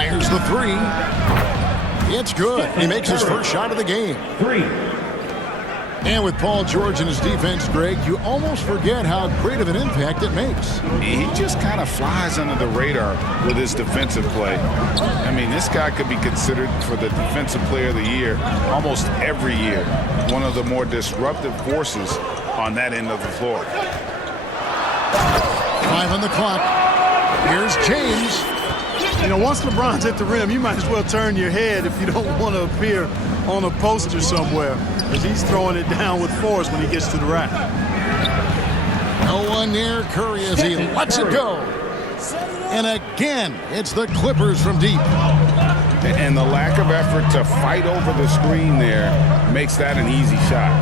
Fires the three. It's good. He makes his first shot of the game. And with Paul George and his defense, Greg, you almost forget how great of an impact it makes. He just kind of flies under the radar with his defensive play. I mean, this guy could be considered for the Defensive Player of the Year almost every year. One of the more disruptive forces on that end of the floor. 5 on the clock. Here's James. You know, once LeBron's at the rim, you might as well turn your head if you don't want to appear on a poster somewhere, because he's throwing it down with force when he gets to the rack. No one near Curry as he lets it go. And again, it's the Clippers from deep. And the lack of effort to fight over the screen there makes that an easy shot.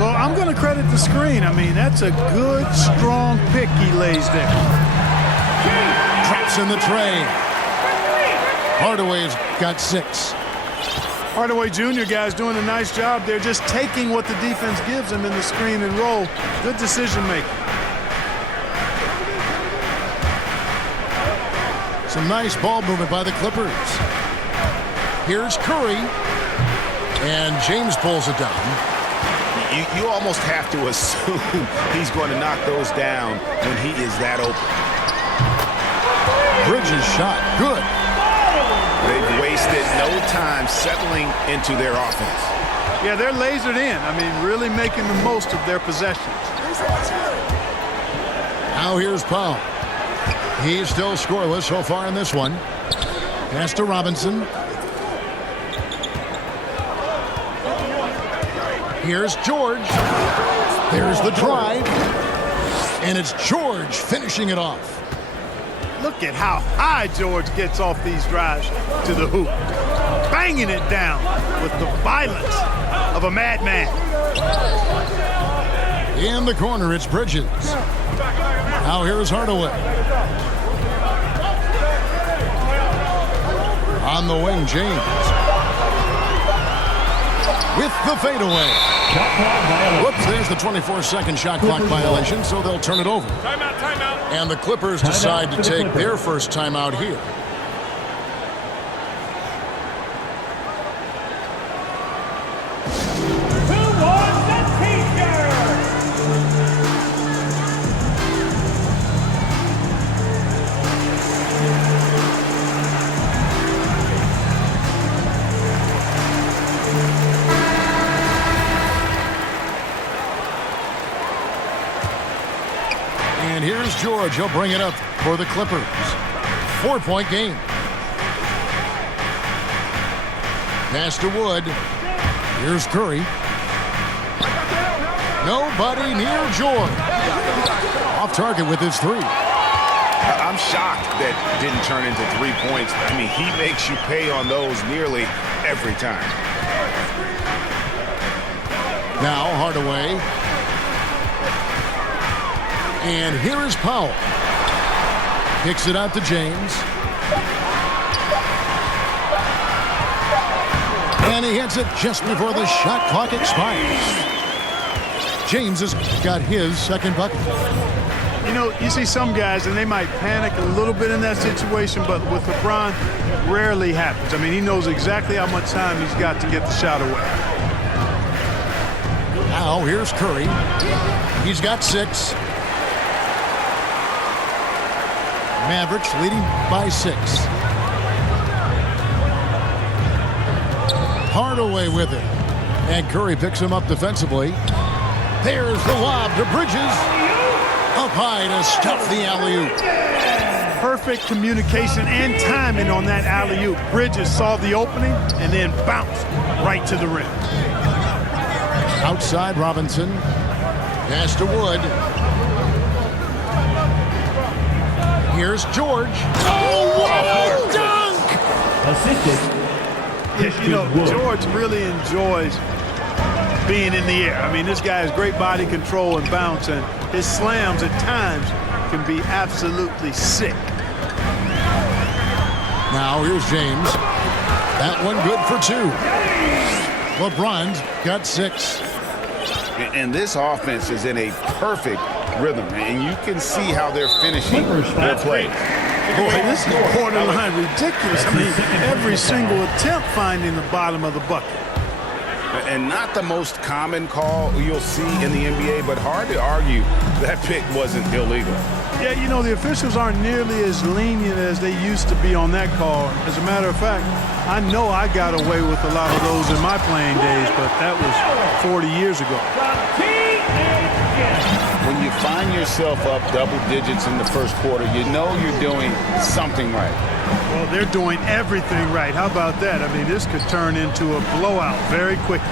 Well, I'm going to credit the screen. I mean, that's a good, strong pick he lays there. Drops in the tray. Hardaway's got 6. Hardaway Jr. guys doing a nice job. They're just taking what the defense gives them in the screen and roll. Good decision making. Some nice ball movement by the Clippers. Here's Curry. And James pulls it down. You almost have to assume he's going to knock those down when he is that open. Bridges shot. Good. They've wasted no time settling into their offense. Yeah, they're lasered in. I mean, really making the most of their possessions. Now here's Powell. He's still scoreless so far in this one. Pass to Robinson. Here's George. There's the drive. And it's George finishing it off. Look at how high George gets off these drives to the hoop. Banging it down with the violence of a madman. In the corner, it's Bridges. Now here's Hardaway. On the wing, James. With the fadeaway. Whoops, there's the 24-second shot clock violation, so they'll turn it over. Timeout, timeout. And the Clippers decide to take their first timeout here. And here's George. He'll bring it up for the Clippers. 4-point game. Pass to Wood. Here's Curry. Nobody near George. Off target with his 3. I'm shocked that didn't turn into 3 points. I mean, he makes you pay on those nearly every time. Now Hardaway. And here is Powell. Kicks it out to James. And he hits it just before the shot clock expires. James has got his second bucket. You know, you see some guys, and they might panic a little bit in that situation, but with LeBron, rarely happens. I mean, he knows exactly how much time he's got to get the shot away. Now here's Curry. He's got 6. Mavericks leading by 6. Hardaway with it. And Curry picks him up defensively. There's the lob to Bridges. Up high to stuff the alley-oop. Perfect communication and timing on that alley-oop. Bridges saw the opening and then bounced right to the rim. Outside Robinson. Pass to Wood. Here's George. Oh, what a dunk! You know, George really enjoys being in the air. I mean, this guy has great body control and bounce, and his slams at times can be absolutely sick. Now here's James. That one good for 2. LeBron's got 6. And this offense is in a perfect rhythm, and you can see how they're finishing their play. Boy, this is borderline ridiculous. I mean, every single attempt finding the bottom of the bucket. And not the most common call you'll see in the NBA, but hard to argue that pick wasn't illegal. Yeah, you know, the officials aren't nearly as lenient as they used to be on that call. As a matter of fact, I know I got away with a lot of those in my playing days, but that was 40 years ago. When you find yourself up double digits in the first quarter, you know you're doing something right. Well, they're doing everything right. How about that? I mean, this could turn into a blowout very quickly.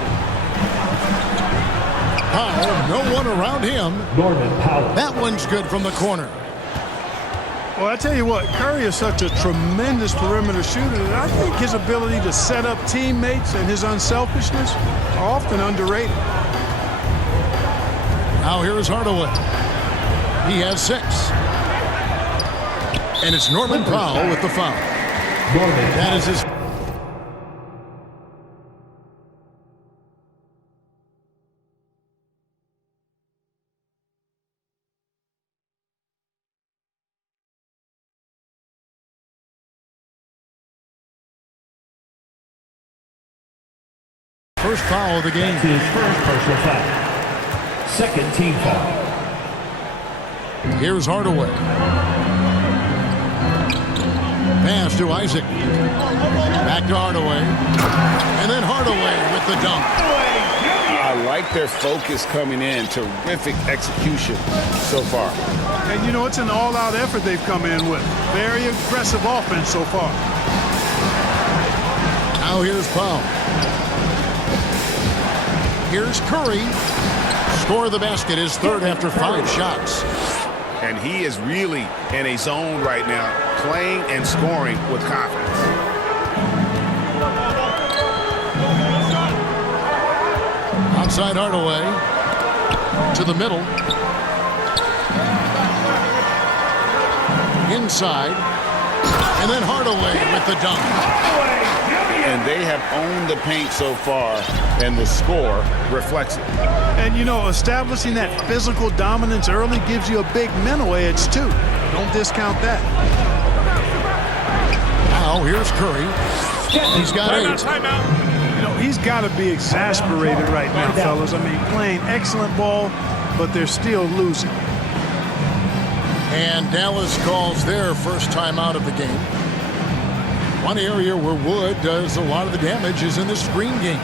Powell, no one around him. Norman Powell. That one's good from the corner. Well, I tell you what, Curry is such a tremendous perimeter shooter that I think his ability to set up teammates and his unselfishness are often underrated. Now here is Hardaway. He has 6. And it's Norman Powell with the foul. That is his. First foul of the game. That's his first personal foul. Second team foul. Here's Hardaway. Pass to Isaac. Back to Hardaway. And then Hardaway with the dunk. I like their focus coming in. Terrific execution so far. And, you know, it's an all-out effort they've come in with. Very aggressive offense so far. Now here's Powell. Here's Curry. Score of the basket is third after 5 shots. And he is really in a zone right now, playing and scoring with confidence. Outside Hardaway. To the middle. Inside. And then Hardaway with the dunk. And they have owned the paint so far, and the score reflects it. And, you know, establishing that physical dominance early gives you a big mental edge, too. Don't discount that. Now, here's Curry. He's got 8. You know, he's got to be exasperated right now, fellas. I mean, playing excellent ball, but they're still losing. And Dallas calls their first time out of the game. One area where Wood does a lot of the damage is in the screen game.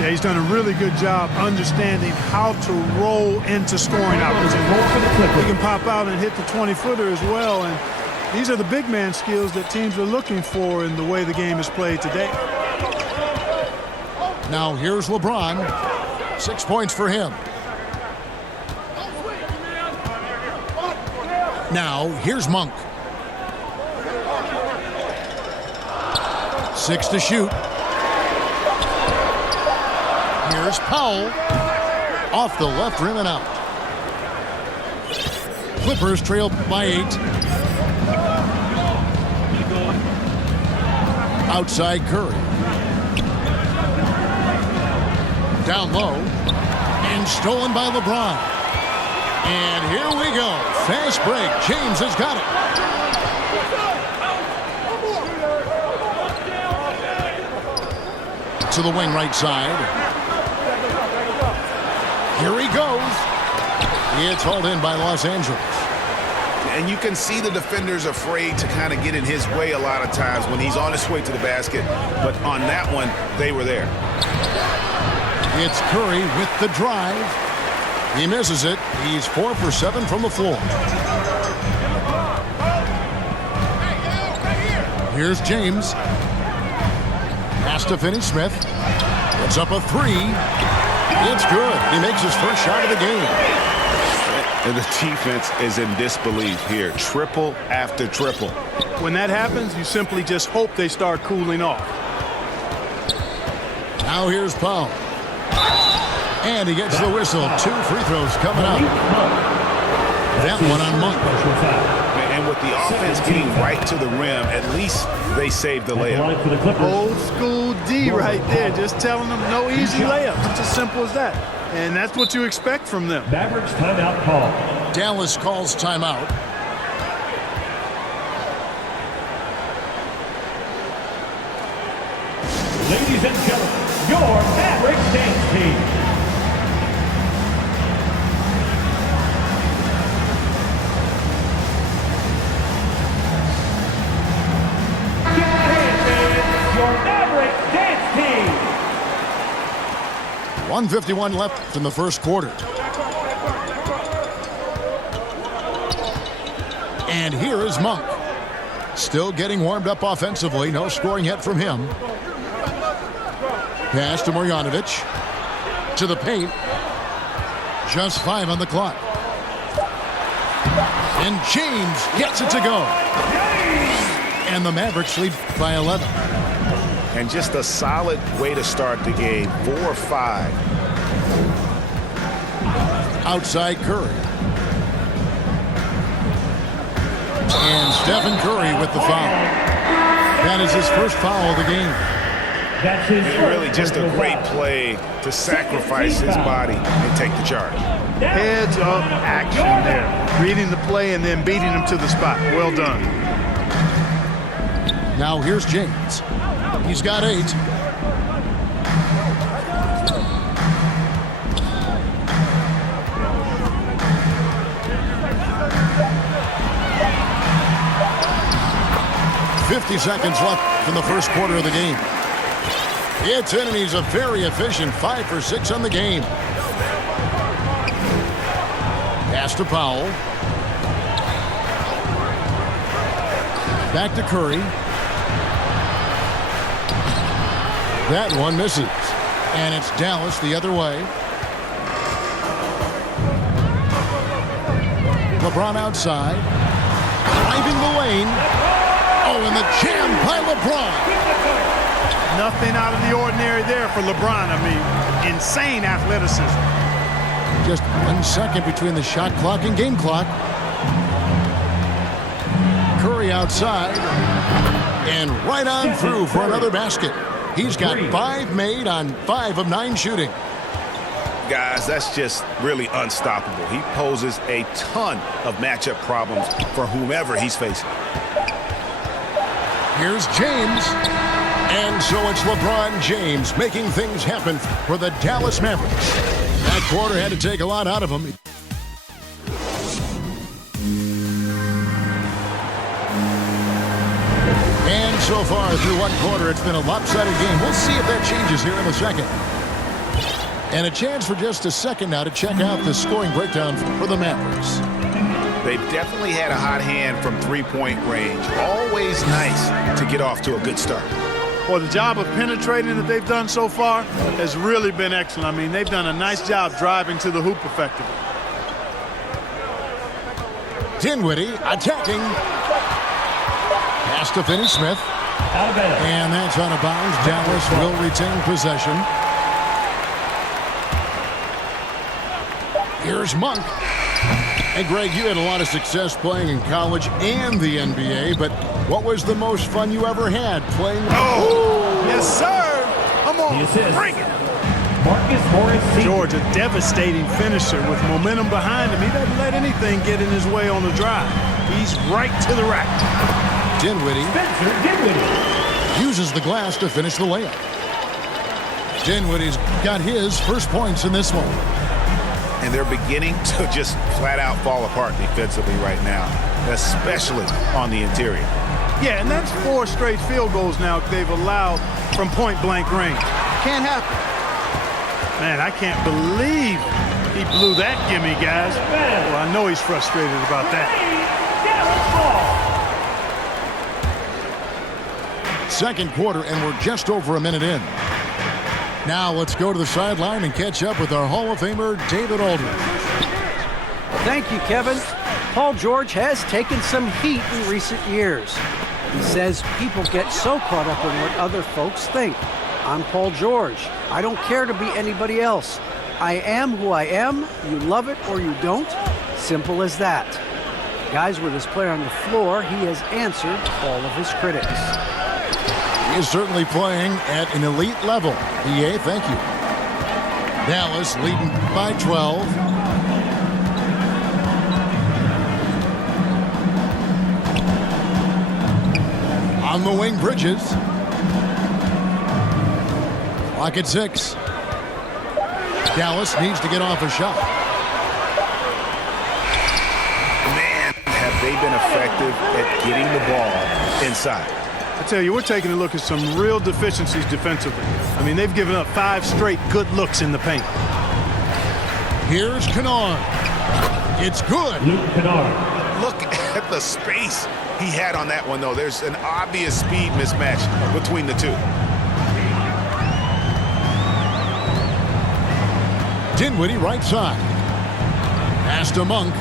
Yeah, he's done a really good job understanding how to roll into scoring opportunities. He can pop out and hit the 20-footer as well, and these are the big man skills that teams are looking for in the way the game is played today. Now here's LeBron. 6 points for him. Now here's Monk. 6 to shoot. Here's Powell. Off the left rim and out. Clippers trail by 8. Outside Curry. Down low. And stolen by LeBron. And here we go. Fast break. James has got it. To the wing right side. Here he goes. It's hauled in by Los Angeles. And you can see the defenders afraid to kind of get in his way a lot of times when he's on his way to the basket. But on that one, they were there. It's Curry with the drive. He misses it. He's 4 for 7 from the floor. Here's James. Pass to Finney-Smith. Puts up a 3. It's good. He makes his first shot of the game. And the defense is in disbelief here. Triple after triple. When that happens, you simply just hope they start cooling off. Now here's Powell. And he gets the whistle. 2 free throws coming up. That one on Monk. And with the offense getting right to the rim, at least they saved the layup. Old school D right there, just telling them no easy layups. It's as simple as that. And that's what you expect from them. Mavericks timeout call. Dallas calls timeout. Ladies and gentlemen, your Mavericks dance team. Your Mavericks dance team. 1:51 left in the first quarter. And here is Monk. Still getting warmed up offensively. No scoring yet from him. Pass to Marjanovic. To the paint. Just 5 on the clock. And James gets it to go. And the Mavericks lead by 11. And just a solid way to start the game. 4-5. Outside Curry. And Stephen Curry with the foul. That is his first foul of the game. That's his Really just a great play to sacrifice his body and take the charge. Heads up action there. Reading the play and then beating him to the spot. Well done. Now here's James. He's got 8. .50 seconds left in the first quarter of the game. It's in, and he's a very efficient 5 for 6 on the game. Pass to Powell. Back to Curry. That one misses. And it's Dallas the other way. LeBron outside. Driving the lane. Oh, and the jam by LeBron. Nothing out of the ordinary there for LeBron. I mean, insane athleticism. Just 1 second between the shot clock and game clock. Curry outside. And right on through for another basket. He's got 5 made on 5 of 9 shooting. Guys, that's just really unstoppable. He poses a ton of matchup problems for whomever he's facing. Here's James. And so it's LeBron James making things happen for the Dallas Mavericks. That quarter had to take a lot out of him. And so far through one quarter, it's been a lopsided game. We'll see if that changes here in the second. And a chance for just a second now to check out the scoring breakdown for the Mavericks. They've definitely had a hot hand from three-point range. Always nice to get off to a good start. Well, the job of penetrating that they've done so far has really been excellent. I mean, they've done a nice job driving to the hoop effectively. Dinwiddie attacking. Pass to Finney-Smith. And that's out of bounds. Dallas will retain possession. Here's Monk. And Greg, you had a lot of success playing in college and the NBA, but what was the most fun you ever had playing? Oh, yes, sir. Come on, bring it. Marcus Morris. George, a devastating finisher with momentum behind him. He doesn't let anything get in his way on the drive. He's right to the rack. Dinwiddie uses the glass to finish the layup. Dinwiddie's got his first points in this one. And they're beginning to just flat out fall apart defensively right now, especially on the interior. Yeah, and that's 4 straight field goals now they've allowed from point-blank range. Can't happen. Man, I can't believe he blew that gimme, guys. Well, I know he's frustrated about that. Second quarter, and we're just over a minute in. Now let's go to the sideline and catch up with our Hall of Famer, David Aldridge. Thank you, Kevin. Paul George has taken some heat in recent years. He says people get so caught up in what other folks think. I'm Paul George. I don't care to be anybody else. I am who I am. You love it or you don't. Simple as that. Guys, with his player on the floor, he has answered all of his critics. He is certainly playing at an elite level. EA, thank you. Dallas leading by 12. On the wing, Bridges. Clock at 6. Dallas needs to get off a shot. Man, have they been effective at getting the ball inside. I tell you, we're taking a look at some real deficiencies defensively. I mean, they've given up 5 straight good looks in the paint. Here's Kennard. It's good. Luke Kennard. Look at the space he had on that one, though. There's an obvious speed mismatch between the two. Dinwiddie right side. Pass to Monk.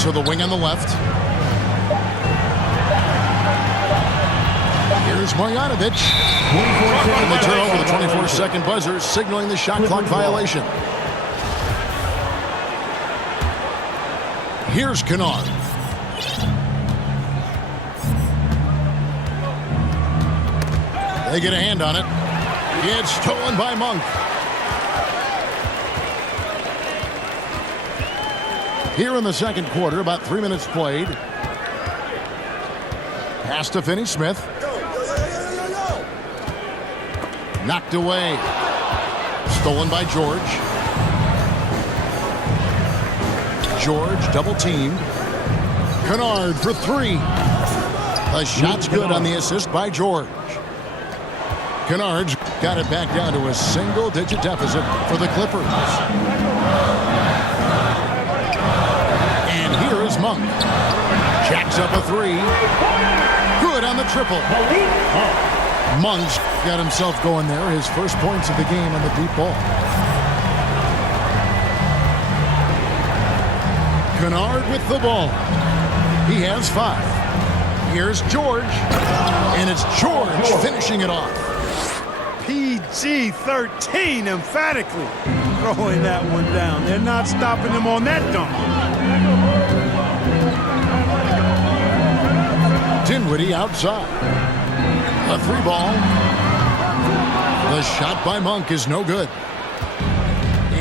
To the wing on the left. Here's Marjanovic. And the turnover, the 24-second buzzer, signaling the shot clock violation. Here's Kennard. They get a hand on it. It's stolen by Monk. Here in the second quarter, about 3 minutes played. Pass to Finney-Smith. Knocked away. Stolen by George. George double teamed. Kennard for 3. The shot's good on the assist by George. Kennard's got it back down to a single-digit deficit for the Clippers. And here is Monk. Jacks up a 3. Good on the triple. Monk's got himself going there. His first points of the game on the deep ball. Kennard with the ball. He has 5. Here's George. And it's George finishing it off. PG-13 emphatically throwing that one down. They're not stopping him on that dunk. Dinwiddie outside. A 3-ball. The shot by Monk is no good.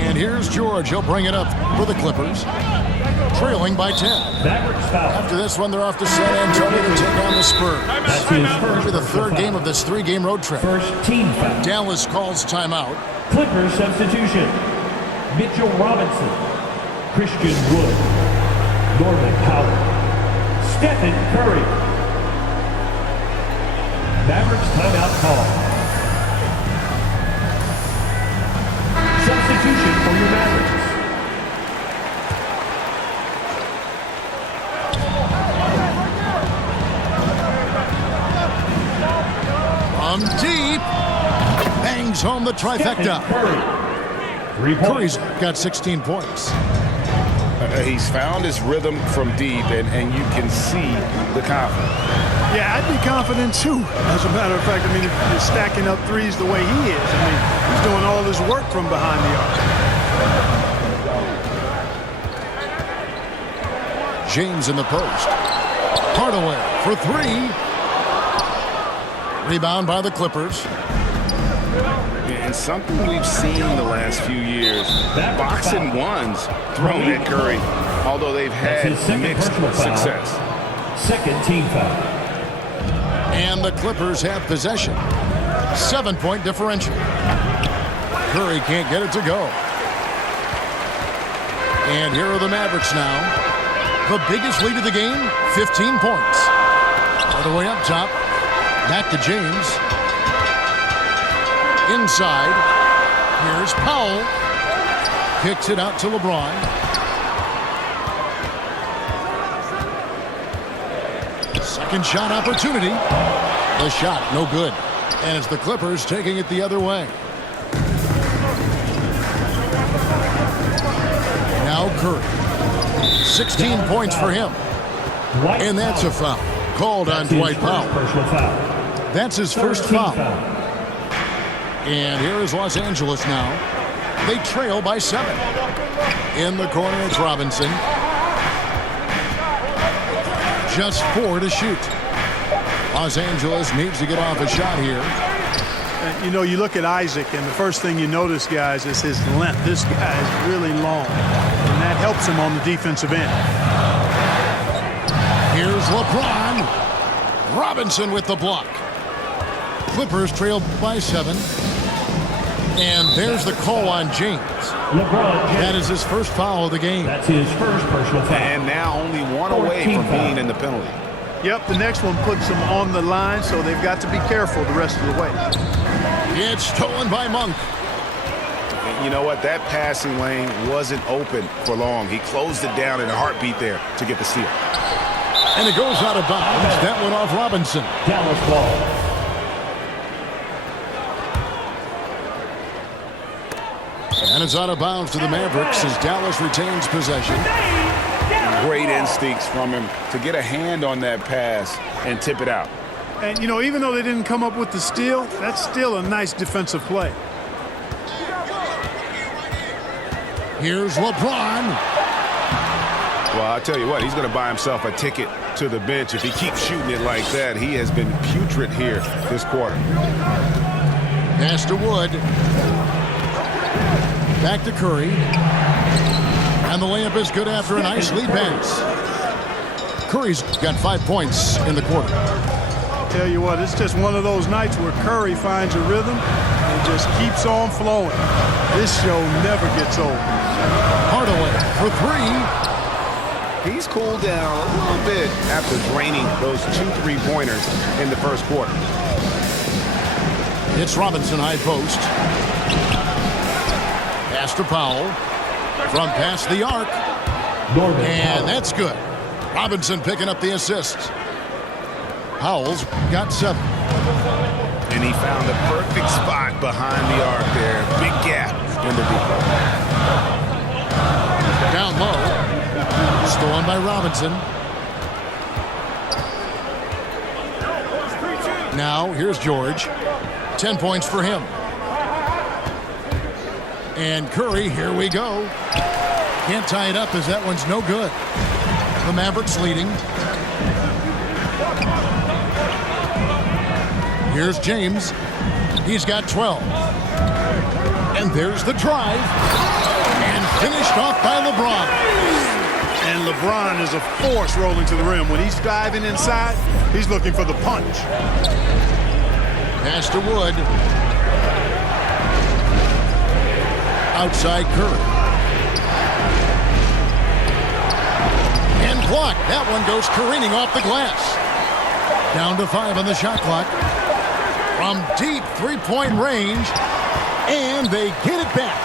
And here's George. He'll bring it up for the Clippers. Trailing by 10. Mavericks foul. After this one, they're off to San Antonio to take on the Spurs. That's his first Maybe the third foul. game of this 3-game road trip. First team foul. Dallas calls timeout. Clippers substitution. Mitchell Robinson. Christian Wood. Norman Powell. Stephen Curry. Mavericks timeout call. Substitution for your Mavericks. From deep. Bangs home the trifecta. Curry. 3 points. Curry's got 16 points. He's found his rhythm from deep, and you can see the confidence. Yeah, I'd be confident too. As a matter of fact, I mean, if you're stacking up threes the way he is, I mean, he's doing all his work from behind the arc. James in the post. Hardaway for 3. Rebound by the Clippers. And something we've seen the last few years, box and ones thrown at Curry, although they've had That's his second mixed personal foul. success. Second team foul. And the Clippers have possession. 7-point differential. Curry can't get it to go. And here are the Mavericks now. The biggest lead of the game, 15 points. All the way up top. Back to James. Inside. Here's Powell. Kicks it out to LeBron. Second shot opportunity. The shot, no good. And it's the Clippers taking it the other way. Now Curry. 16 points for him. Dwight And that's a Powell. foul. Called on That's his Dwight first Powell. personal foul. That's his first Third team foul. And here is Los Angeles now. They trail by 7. In the corner, it's Robinson. Just 4 to shoot. Los Angeles needs to get off a shot here. And, you know, you look at Isaac, and the first thing you notice, guys, is his length. This guy is really long, and that helps him on the defensive end. Here's LeBron. Robinson with the block. Clippers trail by 7. And there's the call on James. LeBron James. That is his first foul of the game. That's his first personal foul. And now only one away from being in the penalty. Yep, the next one puts them on the line, so they've got to be careful the rest of the way. It's stolen by Monk. You know what? That passing lane wasn't open for long. He closed it down in a heartbeat there to get the steal. And it goes out of bounds. That went off Robinson. Dallas ball. And it's out of bounds to the Mavericks as Dallas retains possession. Great instincts from him to get a hand on that pass and tip it out. And, you know, even though they didn't come up with the steal, that's still a nice defensive play. Here's LeBron. Well, I'll tell you what, he's going to buy himself a ticket to the bench. If he keeps shooting it like that, he has been putrid here this quarter. Pass to Wood. Back to Curry. And the layup is good after a nice lead pass. Curry's got 5 points in the quarter. Tell you what, it's just one of those nights where Curry finds a rhythm and just keeps on flowing. This show never gets old. Hardaway for 3. He's cooled down a little bit after draining those 2 3-pointers in the first quarter. It's Robinson high post. Pass to Powell. From past the arc. And that's good. Robinson picking up the assist. Powell's got 7. And he found the perfect spot behind the arc there. Big gap in the defense. Down low. Stolen by Robinson. Now here's George. 10 points for him. And Curry, here we go. Can't tie it up as that one's no good. The Mavericks leading. Here's James. He's got 12. And there's the drive. And finished off by LeBron. And LeBron is a force rolling to the rim. When he's diving inside, he's looking for the punch. Pass to Wood. Outside Curry. And blocked. That one goes careening off the glass. Down to 5 on the shot clock. From deep 3-point range. And they get it back.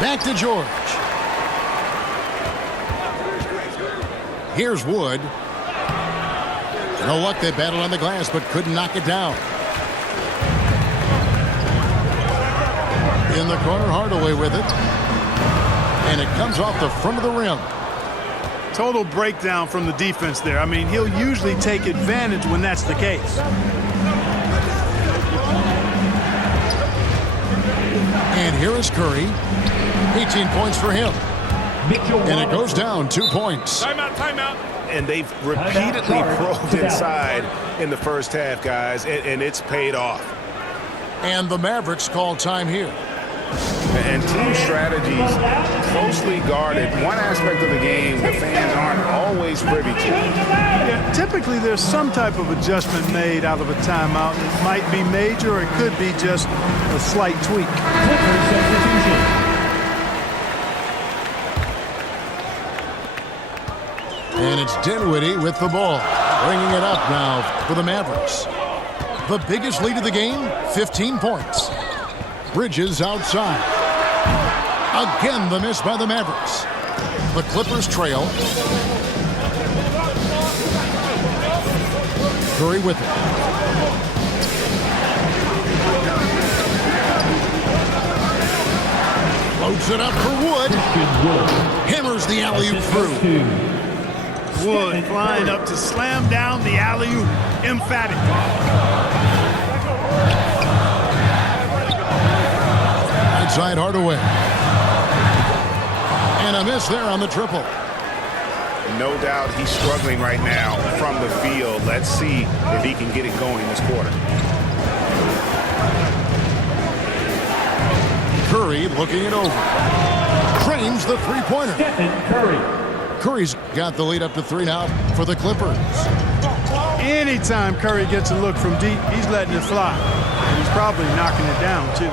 Back to George. Here's Wood. No luck. They battled on the glass but couldn't knock it down. In the corner, Hardaway with it. And it comes off the front of the rim. Total breakdown from the defense there. I mean, he'll usually take advantage when that's the case. And here is Curry. 18 points for him. And it goes down 2 points. Timeout. And they've repeatedly probed inside in the first half, guys, and it's paid off. And the Mavericks call time here. And team strategies closely guarded. One aspect of the game the fans aren't always privy to. Yeah, typically there's some type of adjustment made out of a timeout. It might be major or it could be just a slight tweak. And it's Dinwiddie with the ball. Bringing it up now for the Mavericks. The biggest lead of the game, 15 points. Bridges outside. Again, the miss by the Mavericks. The Clippers trail. Curry with it. Loads it up for Wood. Hammers the alley-oop through. Wood flying up to slam down the alley-oop. Emphatic. Outside Hardaway. And a miss there on the triple. No doubt he's struggling right now from the field. Let's see if he can get it going this quarter. Curry looking it over. Trains the three-pointer. Curry. Curry's got the lead up to 3 now for the Clippers. Anytime Curry gets a look from deep, he's letting it fly. And he's probably knocking it down, too.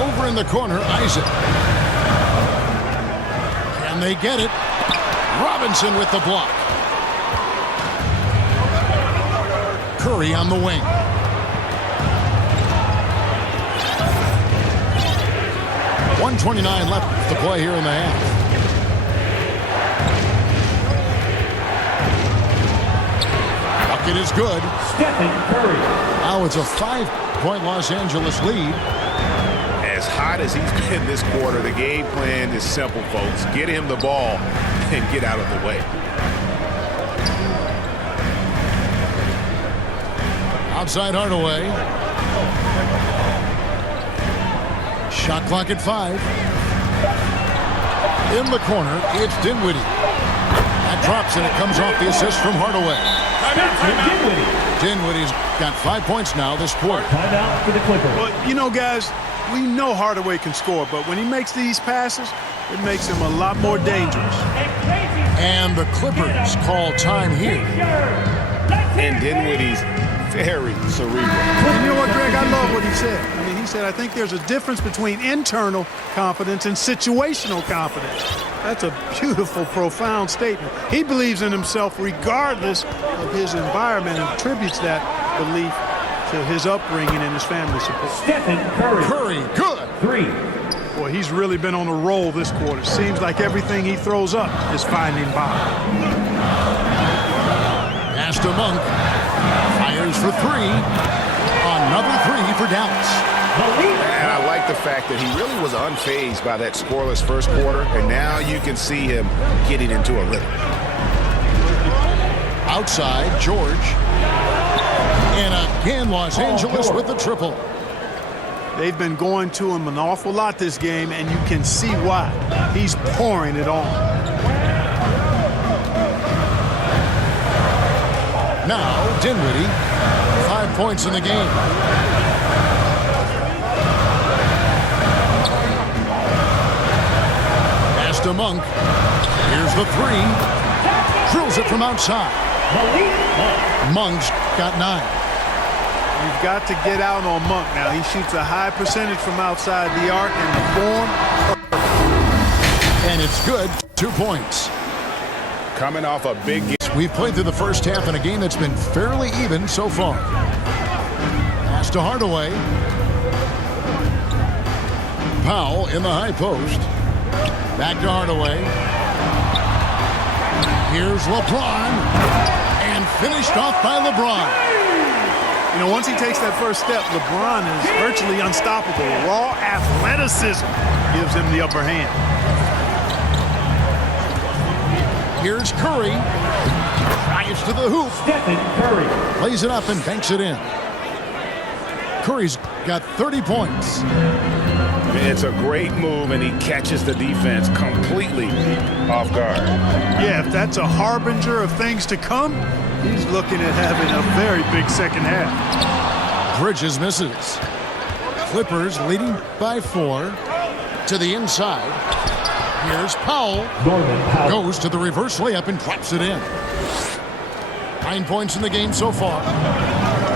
Over in the corner, Isaac. Can they get it? Robinson with the block. Curry on the wing. .129 left to play here in the half. Bucket is good. Stephen Curry. Now it's a 5-point Los Angeles lead. As hot as he's been this quarter, the game plan is simple, folks. Get him the ball and get out of the way. Outside Hardaway. Shot clock at 5. In the corner, it's Dinwiddie. That drops and it comes off the assist from Hardaway. Dinwiddie's got 5 points now this quarter. Timeout for the Clippers. Well, you know, guys, we know Hardaway can score, but when he makes these passes, it makes him a lot more dangerous. And the Clippers call time here. And Dinwiddie's very cerebral. And you know what, Greg? I love what he said. I mean, he said, I think there's a difference between internal confidence and situational confidence. That's a beautiful, profound statement. He believes in himself regardless of his environment and attributes that belief to his upbringing and his family support. Stephen Curry. Curry, good. 3. Boy, he's really been on a roll this quarter. Seems like everything he throws up is finding bottom. Pass to Monk. Fires for 3. Another 3 for Dallas. And I like the fact that he really was unfazed by that scoreless first quarter, and now you can see him getting into a rhythm. Outside, George. And again, Los Angeles with the triple. They've been going to him an awful lot this game, and you can see why. He's pouring it on. Now, Dinwiddie, 5 points in the game. Pass to Monk. Here's the 3. Drills it from outside. Monk's got 9. You've got to get out on Monk now. He shoots a high percentage from outside the arc, and the form. And it's good. 2 points. Coming off a big game. We've played through the first half in a game that's been fairly even so far. Pass to Hardaway. Powell in the high post. Back to Hardaway. Here's LeBron. And finished off by LeBron. You know, once he takes that first step, LeBron is virtually unstoppable. Raw athleticism gives him the upper hand. Here's Curry. Drives to the hoop. Stephen Curry. Plays it up and banks it in. Curry's got 30 points. It's a great move, and he catches the defense completely off guard. Yeah, if that's a harbinger of things to come, he's looking at having a very big second half. Bridges misses. Clippers leading by 4 to the inside. Here's Powell. Norman Powell. Goes to the reverse layup and drops it in. 9 points in the game so far.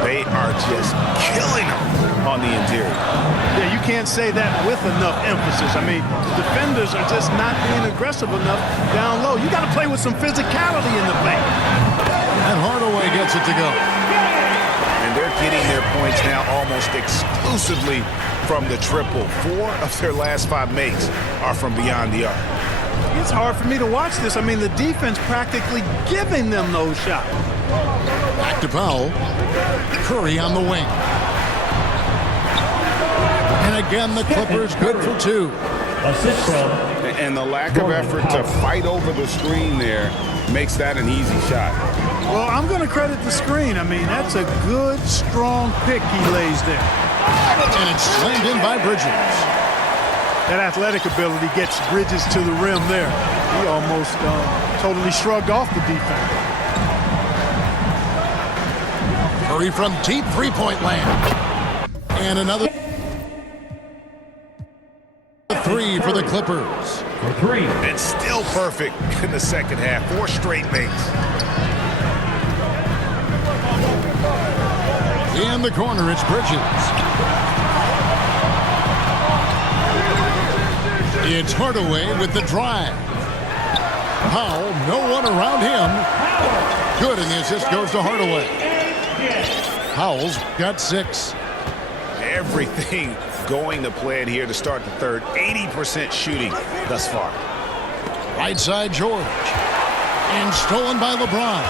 They are just killing him on the interior. Yeah, you can't say that with enough emphasis. I mean, the defenders are just not being aggressive enough down low. You got to play with some physicality in the paint. And Hardaway gets it to go. And they're getting their points now almost exclusively from the triple. 4 of their last 5 makes are from beyond the arc. It's hard for me to watch this. I mean, the defense practically giving them those shots. Back to Powell. Curry on the wing. And again, the Clippers good for 2. Assist from. And the lack of effort to fight over the screen there makes that an easy shot. Well, I'm going to credit the screen. I mean, that's a good, strong pick he lays there. And it's slammed in by Bridges. That athletic ability gets Bridges to the rim there. He almost totally shrugged off the defense. Curry from deep three-point land. And another 3. three for the Clippers. For three. And still perfect in the second half. 4 straight makes. In the corner, it's Bridges. It's Hardaway with the drive. Powell, no one around him. Good, and the assist goes to Hardaway. Powell's got 6. Everything going to plan here to start the third. 80% shooting thus far. Right side, George. And stolen by LeBron.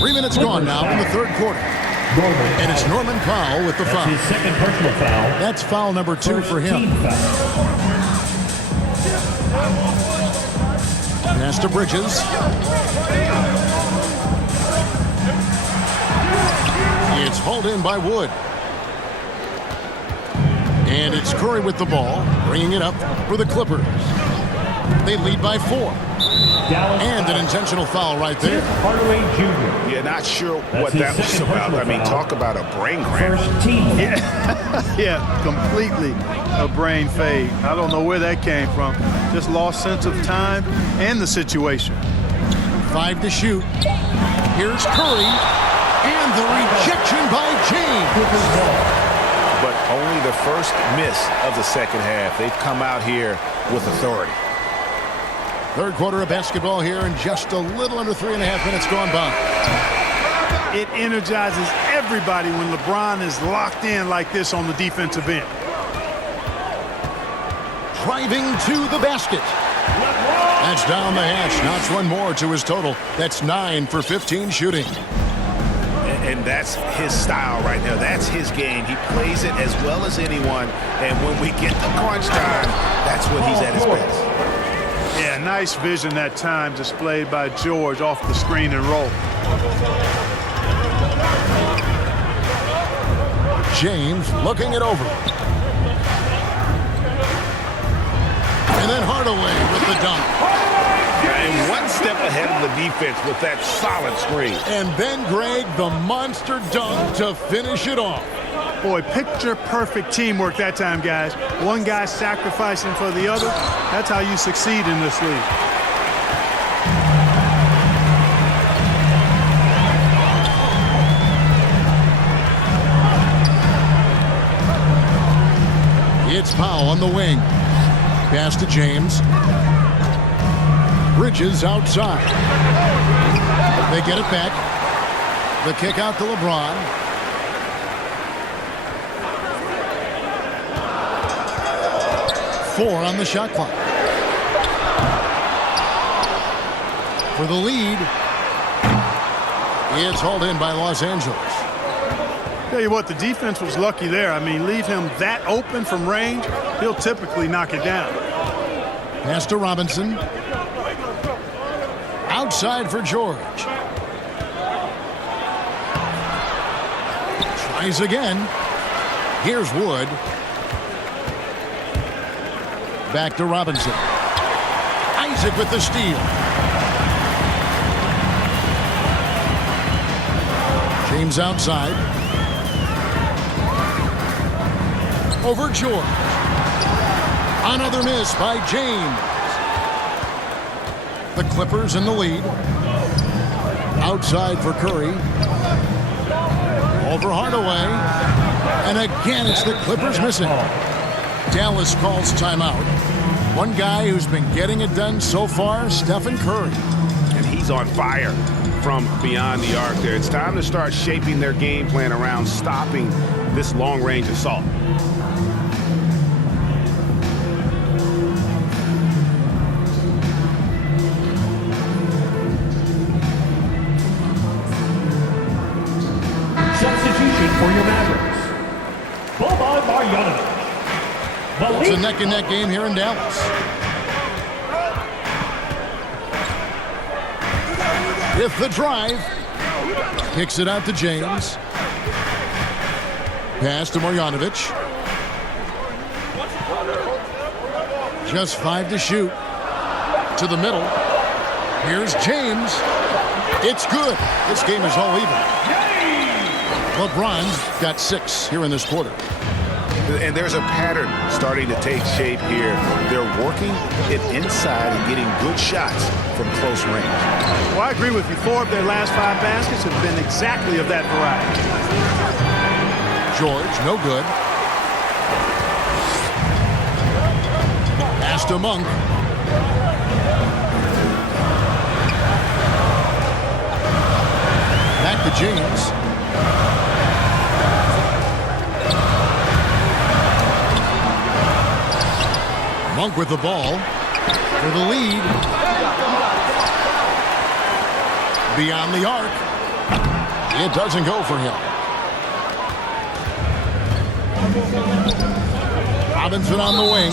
Three minutes gone now in the third quarter. And it's Norman Powell with the foul. His second personal foul. That's foul number 2 for him. Pass to Bridges. It's hauled in by Wood. And it's Curry with the ball, bringing it up for the Clippers. They lead by 4. And an intentional foul right there. Hardaway Jr. Yeah, not sure what that was about. I mean, talk about a brain cramp. First team. Yeah, completely a brain fade. I don't know where that came from. Just lost sense of time and the situation. 5 to shoot. Here's Curry. And the rejection by James. But only the first miss of the second half. They've come out here with authority. Third quarter of basketball here, and just a little under 3.5 minutes gone by. It energizes everybody when LeBron is locked in like this on the defensive end. Driving to the basket. That's down the hatch. Knocks one more to his total. That's 9 for 15 shooting. And that's his style right now. That's his game. He plays it as well as anyone. And when we get to crunch time, that's when he's at his best. Yeah, nice vision that time displayed by George off the screen and roll. James looking it over. And then Hardaway with the dunk. And one step ahead of the defense with that solid screen. And then Greg, the monster dunk to finish it off. Boy, picture-perfect teamwork that time, guys. One guy sacrificing for the other. That's how you succeed in this league. It's Powell on the wing. Pass to James. Bridges outside. They get it back. The kick out to LeBron. Four on the shot clock. For the lead, it's hauled in by Los Angeles. Tell you what, the defense was lucky there. I mean, leave him that open from range, he'll typically knock it down. Pass to Robinson. Outside for George. Tries again. Here's Wood. Back to Robinson. Isaac with the steal. James outside. Over George. Another miss by James. The Clippers in the lead. Outside for Curry. Over Hardaway. And again, it's the Clippers missing. Dallas calls timeout. One guy who's been getting it done so far, Stephen Curry. And he's on fire from beyond the arc there. It's time to start shaping their game plan around stopping this long-range assault. Substitution for your Mavericks. Boban Marjanovic. It's a neck-and-neck game here in Dallas. With the drive, kicks it out to James. Pass to Marjanovic. Just 5 to shoot. To the middle. Here's James. It's good. This game is all even. LeBron's got 6 here in this quarter. And there's a pattern starting to take shape here. They're working it inside and getting good shots from close range. Well, I agree with you. 4 of their last 5 baskets have been exactly of that variety. George, no good. Pass to Monk. Back to James. Monk with the ball for the lead. Beyond the arc. It doesn't go for him. Robinson on the wing.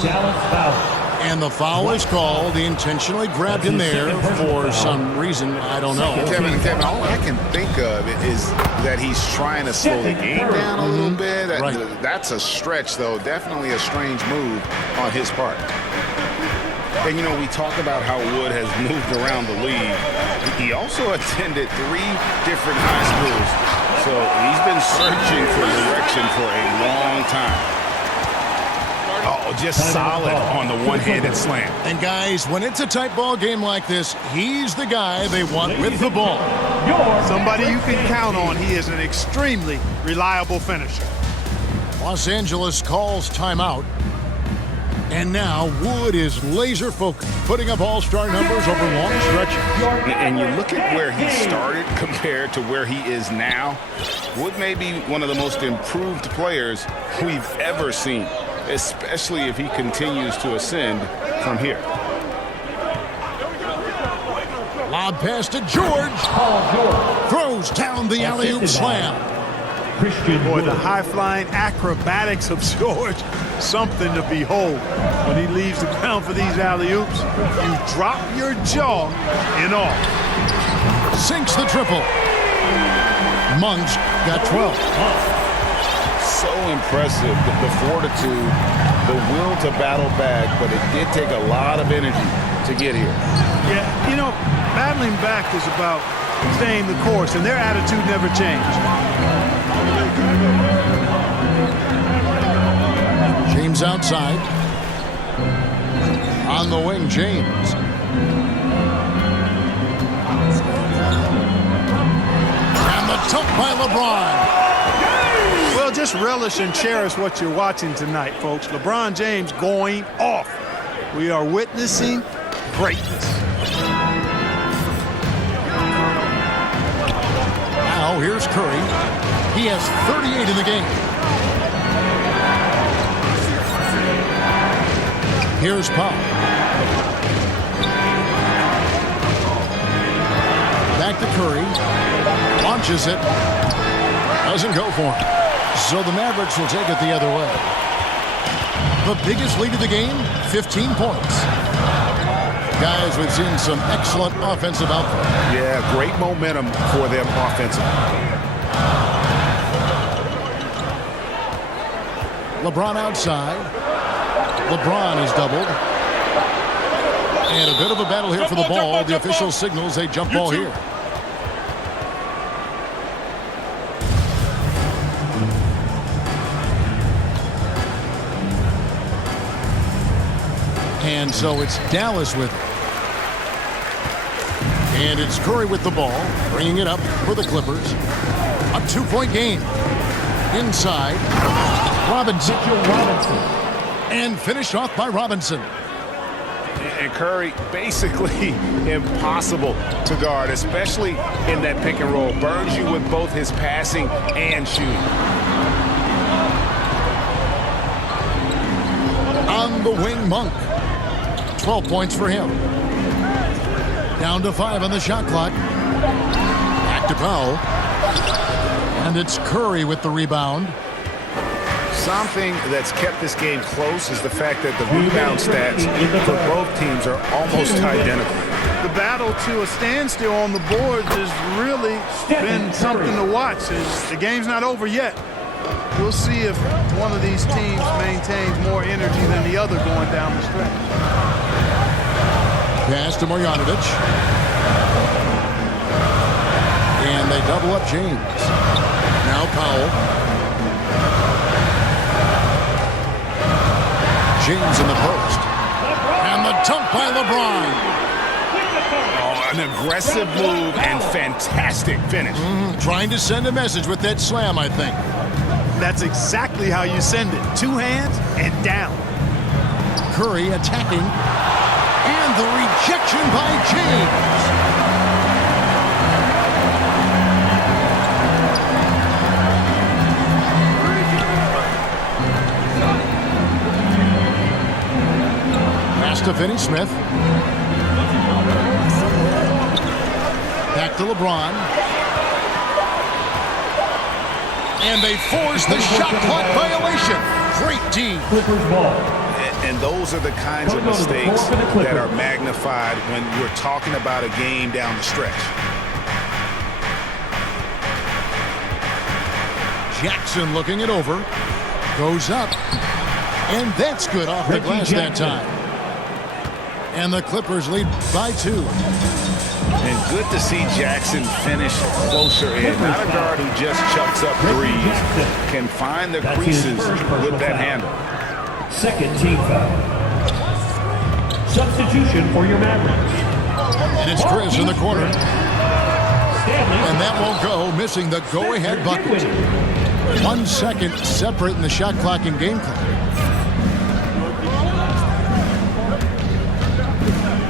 And the foul is called. He intentionally grabbed him there for some reason. I don't know. Kevin, all I can think of is that he's trying to slow the game down a little bit. That's a stretch, though. Definitely a strange move on his part. And, you know, we talk about how Wood has moved around the league. He also attended 3 different high schools. So he's been searching for direction for a long time. Oh, just solid on the one-handed slam. And guys, when it's a tight ball game like this, he's the guy they want with the ball. Somebody you can count on. He is an extremely reliable finisher. Los Angeles calls timeout. And now Wood is laser focused, putting up all-star numbers over long stretches. And you look at where he started compared to where he is now. Wood may be one of the most improved players we've ever seen, especially if he continues to ascend from here. Lob pass to George. Throws down the alley-oop slam. Boy, the high-flying acrobatics of George, something to behold. When he leaves the ground for these alley-oops, you drop your jaw in awe. Sinks the triple. Monk's got 12. So impressive, the fortitude, the will to battle back, but it did take a lot of energy to get here. Yeah, you know, battling back is about staying the course, and their attitude never changed. James outside. On the wing, James. And the dunk by LeBron. Well, just relish and cherish what you're watching tonight, folks. LeBron James going off. We are witnessing greatness. Now here's Curry. He has 38 in the game. Here's Powell. Back to Curry. Launches it. Doesn't go for him. So the Mavericks will take it the other way. The biggest lead of the game, 15 points. Guys, we've seen some excellent offensive output. Yeah, great momentum for them offensively. LeBron outside. LeBron is doubled. And a bit of a battle here for the ball. The official signals a jump ball here. And so it's Dallas with it. And it's Curry with the ball, bringing it up for the Clippers. A 2-point game. Inside, Robinson. And finished off by Robinson. And Curry, basically impossible to guard, especially in that pick and roll. Burns you with both his passing and shooting. On the wing, Monk. 12 points for him. Down to 5 on the shot clock. Back to Powell. And it's Curry with the rebound. Something that's kept this game close is the fact that the rebound stats for both teams are almost identical. The battle to a standstill on the boards has really been something to watch. The game's not over yet. We'll see if one of these teams maintains more energy than the other going down the stretch. Pass to Marjanovic. And they double up James. Now Powell. James in the post. And the dunk by LeBron. Oh, an aggressive move and fantastic finish. Trying to send a message with that slam, I think. That's exactly how you send it. Two hands and down. Curry attacking. And the rejection by James. Pass to Finney-Smith. Back to LeBron. And they force the shot clock violation. Great D. Clippers ball. And those are the kinds of mistakes that are magnified when we're talking about a game down the stretch. Jackson looking it over. Goes up. And that's good off the glass that time. And the Clippers lead by 2. And good to see Jackson finish closer in. Not a guard who just chucks up threes. Can find the creases with that handle. Second team foul. Substitution for your Mavericks. And it's Chris in the corner. And that won't go, missing the go-ahead bucket. 1 second separating the shot clock and game clock.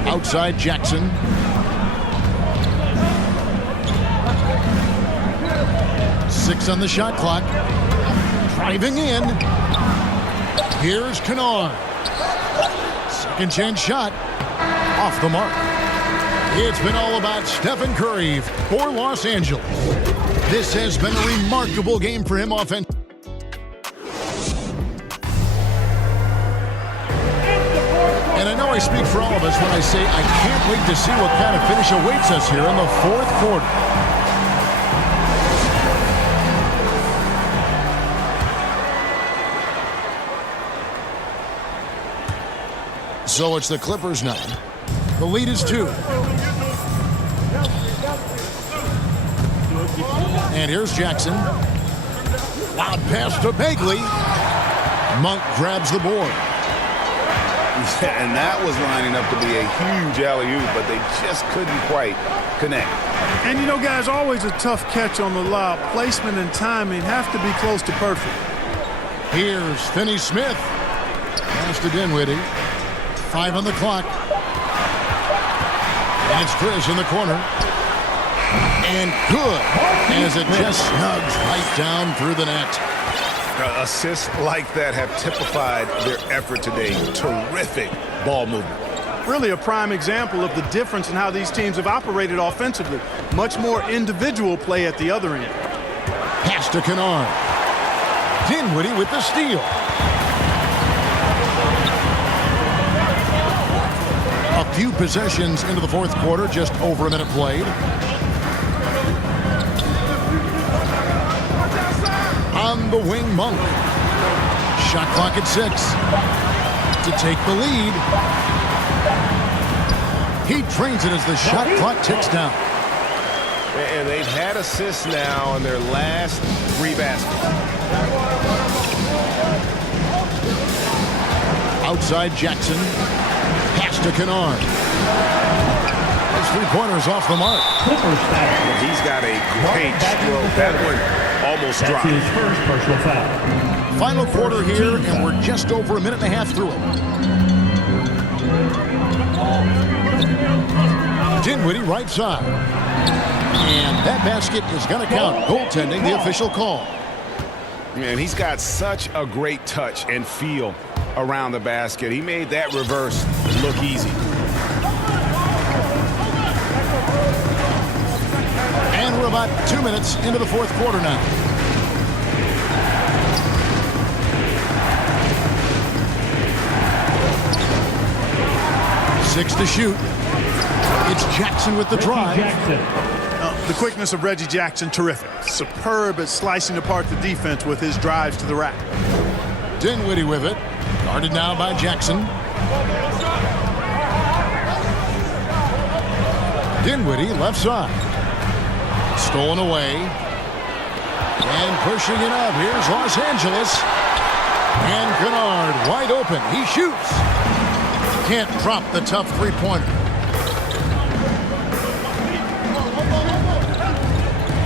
Outside Jackson. Six on the shot clock. Driving in. Here's Kennard. Second chance shot. Off the mark. It's been all about Stephen Curry for Los Angeles. This has been a remarkable game for him offensively. And I know I speak for all of us when I say I can't wait to see what kind of finish awaits us here in the fourth quarter. So it's the Clippers now. The lead is 2. And here's Jackson. Loud pass to Bagley. Monk grabs the board. And that was lining up to be a huge alley-oop, but they just couldn't quite connect. And you know, guys, always a tough catch on the lob. Placement and timing have to be close to perfect. Here's Finney-Smith. Pass to Dinwiddie. 5 on the clock. And it's Chris in the corner. And good, as it just snugs right down through the net. Assists like that have typified their effort today. Terrific ball movement. Really a prime example of the difference in how these teams have operated offensively. Much more individual play at the other end. Pass to Kennard. Dinwiddie with the steal. A few possessions into the fourth quarter, just over a minute played. On the wing, Monk. Shot clock at 6. To take the lead. He trains it as the shot clock ticks down. And they've had assists now in their last 3 baskets. Outside Jackson. Pass to Kennard. His 3-pointers off the mark. He's got a great stroke. That one almost dropped. That's his first personal foul. Final quarter here, and we're just over a minute and a half through it. Dinwiddie right side. And that basket is going to count. Goaltending, the official call. Man, he's got such a great touch and feel around the basket. He made that reverse look easy. And we're about 2 minutes into the fourth quarter now. Six to shoot. It's Jackson with the drive. The quickness of Reggie Jackson, terrific. Superb at slicing apart the defense with his drives to the rack. Dinwiddie with it. Guarded now by Jackson. Dinwiddie left side. Stolen away. And pushing it up. Here's Los Angeles. And Kennard wide open. He shoots. Can't drop the tough three-pointer.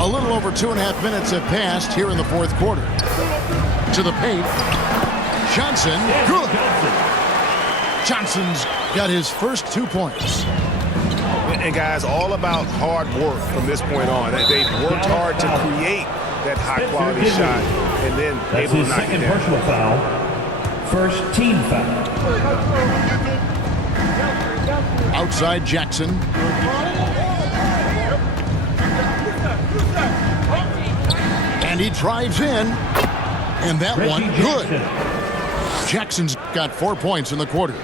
A little over 2.5 minutes have passed here in the fourth quarter. To the paint. Johnson, good. Johnson's got his first 2 points. And guys, all about hard work from this point on. They've worked hard to create that high-quality shot and then That's able to his knock it second down. personal foul. First team foul. Outside Jackson. And he drives in. And that one, good. Jackson's got 4 points in the quarter.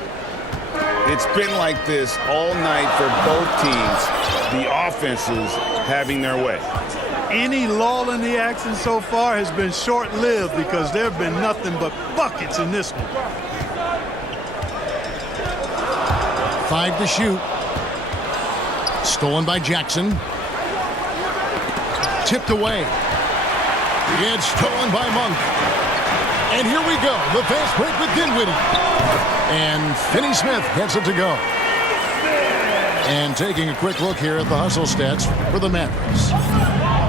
It's been like this all night for both teams. The offenses having their way. Any lull in the action so far has been short-lived because there have been nothing but buckets in this one. 5 to shoot. Stolen by Jackson. Tipped away. It's stolen by Monk. And here we go. The fast break with Dinwiddie. And Finney Smith gets it to go. And taking a quick look here at the hustle stats for the Mavericks.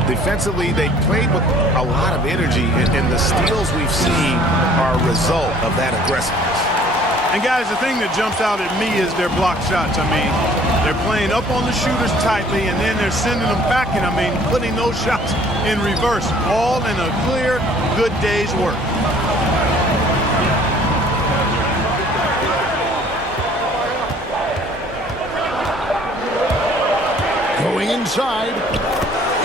Defensively, they played with a lot of energy, and the steals we've seen are a result of that aggressiveness. And guys, the thing that jumps out at me is their block shots. I mean, they're playing up on the shooters tightly, and then they're sending them back, and I mean, putting those shots in reverse, all in a clear, good day's work. Going inside,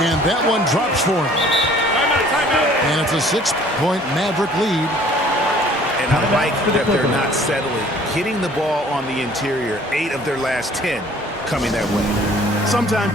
and that one drops for him. And it's a 6-point Maverick lead. And I like that they're not settling. Hitting the ball on the interior, 8 of their last 10 coming that way. Sometimes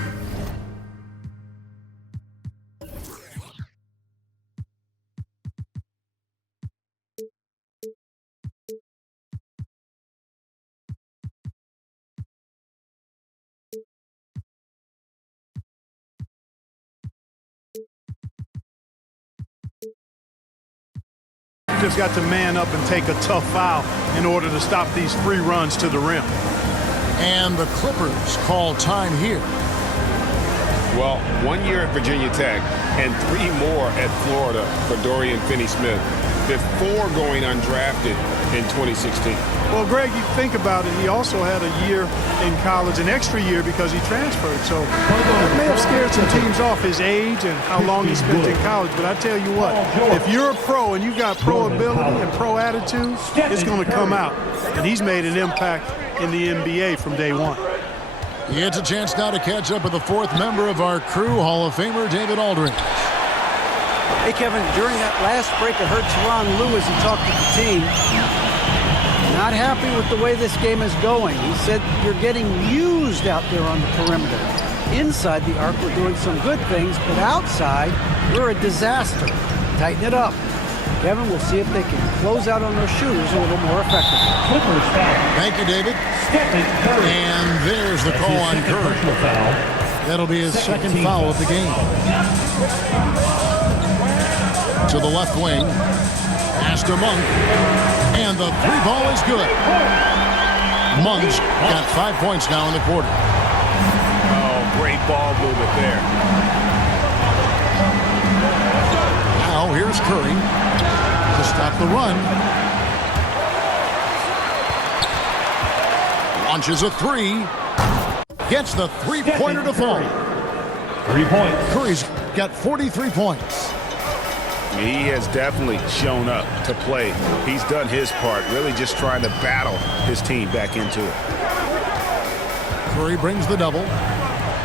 just got to man up and take a tough foul in order to stop these free runs to the rim. And the Clippers call time here. Well, 1 year at Virginia Tech and 3 more at Florida for Dorian Finney-Smith before going undrafted in 2016. Well, Greg, you think about it, he also had a year in college, an extra year because he transferred. So it may have scared some teams off, his age and how long he spent in college. But I tell you what, if you're a pro and you've got pro ability and pro attitude, it's going to come out. And he's made an impact in the NBA from day one. He gets a chance now to catch up with the 4th member of our crew, Hall of Famer David Aldridge. Hey, Kevin, during that last break, I heard Tyronn Lue as he talked to the team. Not happy with the way this game is going. He said you're getting used out there on the perimeter. Inside the arc, we're doing some good things, but outside, we're a disaster. Tighten it up. Kevin, we'll see if they can close out on those shooters a little more effectively. Clippers foul. Thank you, David. Stephen Curry. And there's the That's call his on second Curry. personal foul. That'll be his second team foul of the game. To the left wing. Pass to Monk. And the 3-ball is good. Monk's got 5 points now in the quarter. Oh, great ball movement there. Now here's Curry to stop the run. Launches a 3. Gets the 3-pointer to fall. 3 points. Curry's got 43 points. He has definitely shown up to play. He's done his part, really just trying to battle his team back into it. Curry brings the double.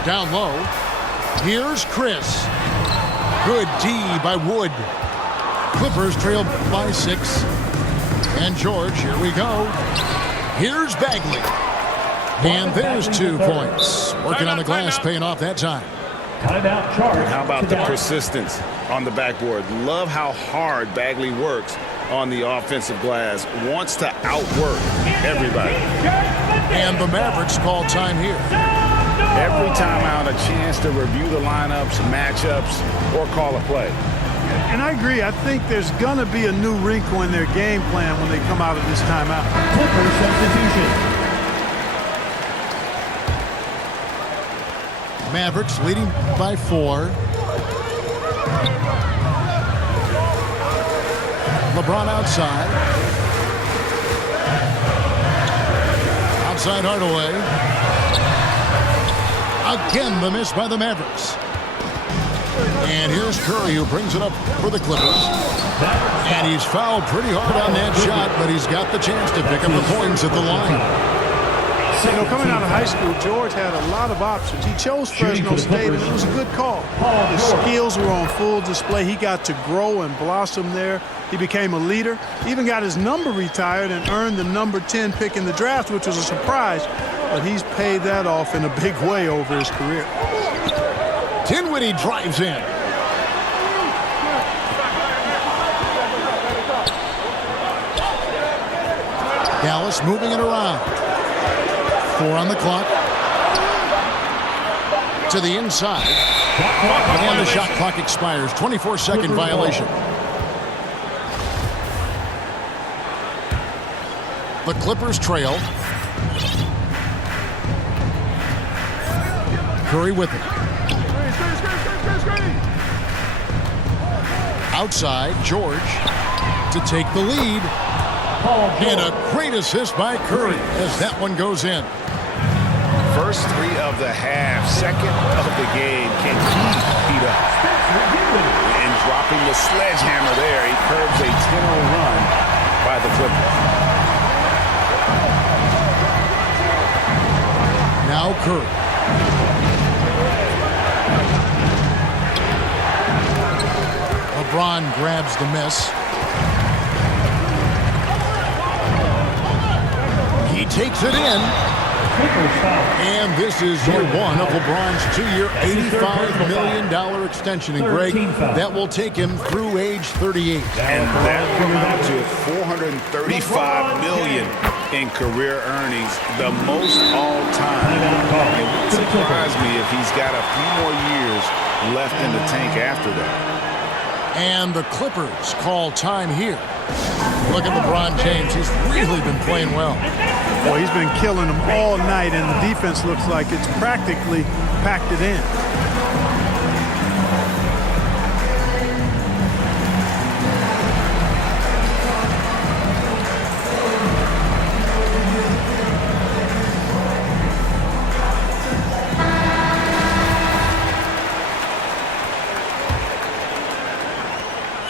Down low. Here's Chris. Good D by Wood. Clippers trail by 6. And George, here we go. Here's Bagley. And there's 2 points. Working on the glass, paying off that time. Timeout charge. How about the persistence on the backboard? Love how hard Bagley works on the offensive glass. Wants to outwork everybody. And the Mavericks call time here. Every time out, a chance to review the lineups, matchups, or call a play. And I agree. I think there's going to be a new wrinkle in their game plan when they come out of this timeout. Clippers substitution. Mavericks leading by 4. LeBron outside. Outside Hardaway. Again, the miss by the Mavericks. And here's Curry, who brings it up for the Clippers. And he's fouled pretty hard on that shot, but he's got the chance to pick up the points at the line. You know, coming out of high school, George had a lot of options. He chose Fresno State, and it was a good call. His skills were on full display. He got to grow and blossom there. He became a leader. Even got his number retired and earned the number 10 pick in the draft, which was a surprise. But he's paid that off in a big way over his career. Dinwiddie drives in. Dallas moving it around. 4 on the clock. To the inside. And the shot clock expires. 24-second violation. The Clippers trail. Curry with it. Outside, George to take the lead. And a great assist by Curry as that one goes in. First 3 of the half, second of the game. Can he beat up? And dropping the sledgehammer there, he curbs a 10-0 run by the Clippers. Now Curry. LeBron grabs the miss. He takes it in. And this is year 1 of LeBron's 2-year, $85 million extension. And Greg, that will take him through age 38. And that will amount to $435 million in career earnings, the most all time. It wouldn't surprise me if he's got a few more years left in the tank after that. And the Clippers call time here. Look at LeBron James. He's really been playing well. Well, he's been killing them all night, and the defense looks like it's practically packed it in.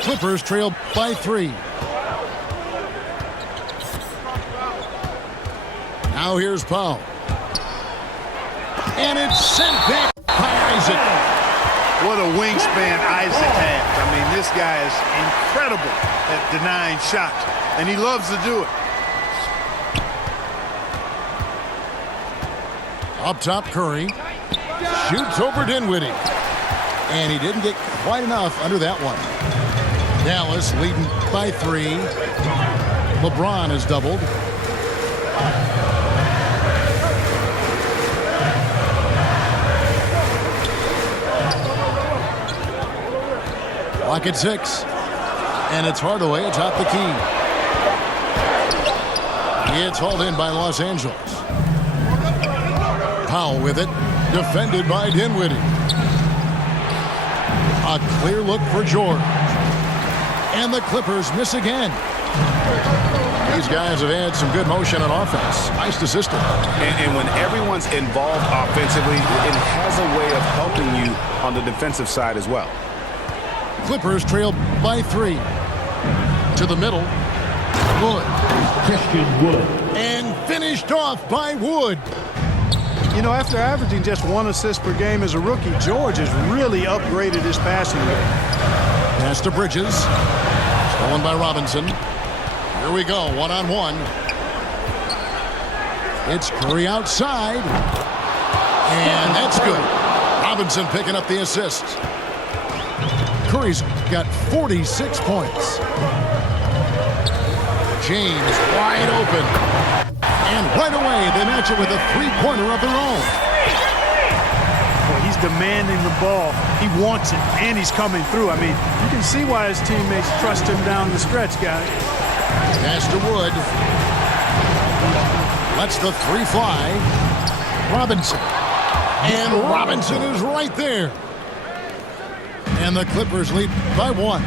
Clippers trail by 3. Now here's Powell. And it's sent back by Isaac. What a wingspan Isaac has. I mean, this guy is incredible at denying shots, and he loves to do it. Up top, Curry. Shoots over Dinwiddie. And he didn't get quite enough under that one. Dallas leading by 3. LeBron has doubled. Clock at 6. And it's Hardaway atop the key. It's hauled in by Los Angeles. Powell with it. Defended by Dinwiddie. A clear look for George. And the Clippers miss again. These guys have had some good motion on offense. Nice to system. And when everyone's involved offensively, it has a way of helping you on the defensive side as well. Clippers trail by 3. To the middle. Wood. Christian Wood. And finished off by Wood. You know, after averaging just 1 assist per game as a rookie, George has really upgraded his passing rate. Pass to Bridges. Stolen by Robinson. Here we go, 1-on-1. It's Curry outside. And that's good. Robinson picking up the assist. Curry's got 46 points. James wide open. And right away, they match it with a 3-pointer of their own. Well, he's He's demanding the ball. He wants it, and he's coming through. I mean, you can see why his teammates trust him down the stretch, guys. Pass to Wood. Lets the three fly. Robinson. And Robinson is right there. And the Clippers lead by 1.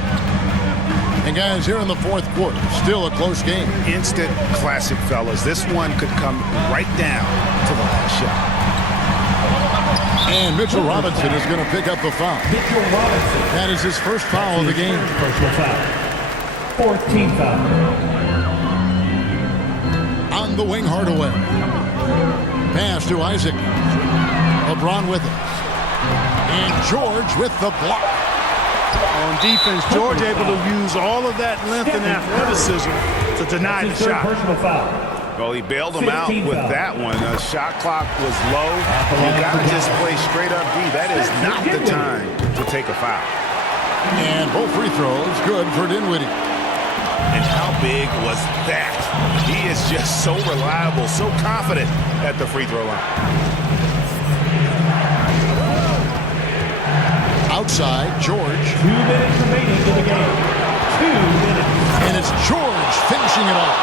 And guys, here in the fourth quarter, still a close game. Instant classic, fellas. This one could come right down to the last shot. And Mitchell Robinson is going to pick up the foul. Mitchell Robinson. That is his first foul of the game. Personal foul. 14th foul. On the wing, Hardaway. Pass to Isaac. LeBron with it. And George with the block. On defense, George able to use all of that length and athleticism to deny the shot. Personal foul. Well, he bailed him out with that one. The shot clock was low. You got to just play straight up D. That is not the time to take a foul. And both free throws good for Dinwiddie. And how big was that? He is just so reliable, so confident at the free throw line. Outside, George. 2 minutes remaining in the game. 2 minutes. And it's George finishing it off.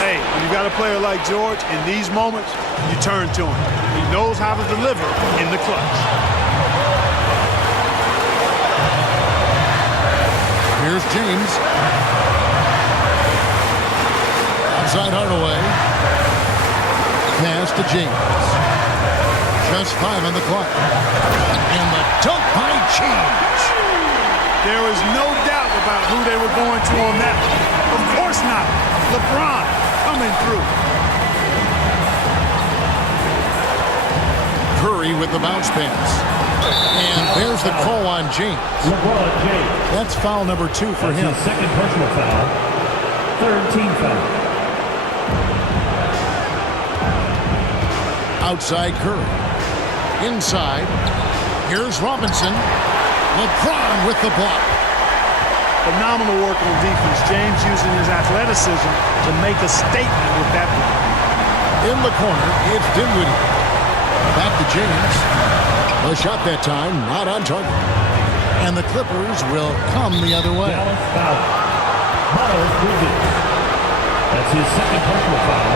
Hey, when you got a player like George, in these moments, you turn to him. He knows how to deliver in the clutch. Here's James. Outside Hardaway. Pass to James. Just 5 on the clock. And the dunk by James. There was no doubt about who they were going to on that one. Of course not. LeBron coming through. Curry with the bounce pass. And there's the call on James. LeBron James. That's foul number 2 for him. His second personal foul. 3rd team foul. Outside Curry. Inside. Here's Robinson. LeBron with the block. Phenomenal work on defense. James using his athleticism to make a statement with that block. In the corner, it's Dinwiddie. Back to James. The shot that time, not on target. And the Clippers will come the other way. Dallas foul. Miles Bridges. That's his second personal foul.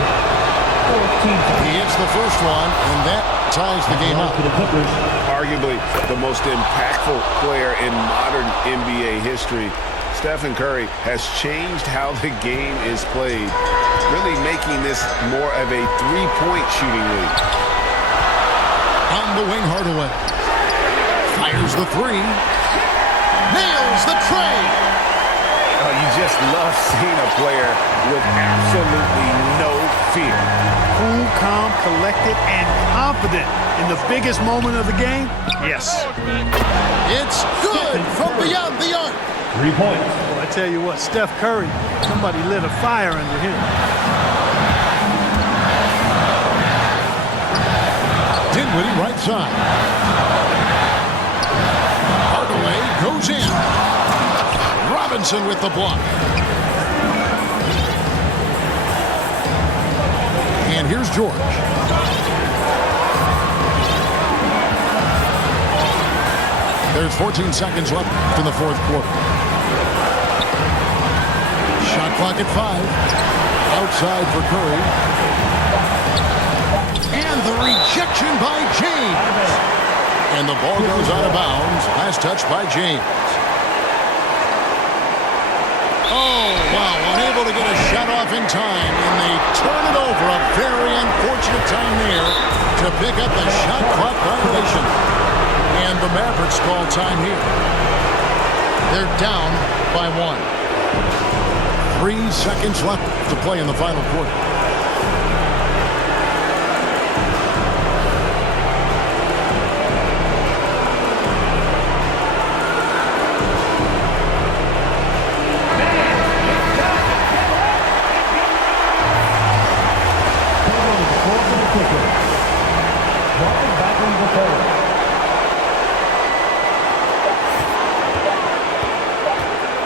14th foul. He hits the first one, and that ties the game up. For the Clippers. Arguably the most impactful player in modern NBA history, Stephen Curry has changed how the game is played, really making this more of a three-point shooting league. On the wing, Hardaway. Fires the three. Nails the tray. Oh, you just love seeing a player with absolutely no fear. Cool, calm, collected, and confident in the biggest moment of the game. Yes. It's good from beyond the arc. 3 points. Well, I tell you what, Steph Curry, somebody lit a fire under him. Dinwiddie right side. Hardaway goes in. Robinson with the block. And here's George. There's 14 seconds left in the fourth quarter. Shot clock at 5. Outside for Curry. And the rejection by James. And the ball goes out of bounds. Last touch by James. Oh, wow. Unable to get a shot off in time. And they turn it over. A very unfortunate time there to pick up the shot clock violation. And the Mavericks call time here. They're down by 1. 3 seconds left to play in the final quarter.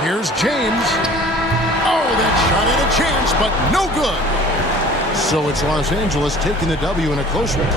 Here's James. Oh, that shot had a chance, but no good. So it's Los Angeles taking the W in a close one.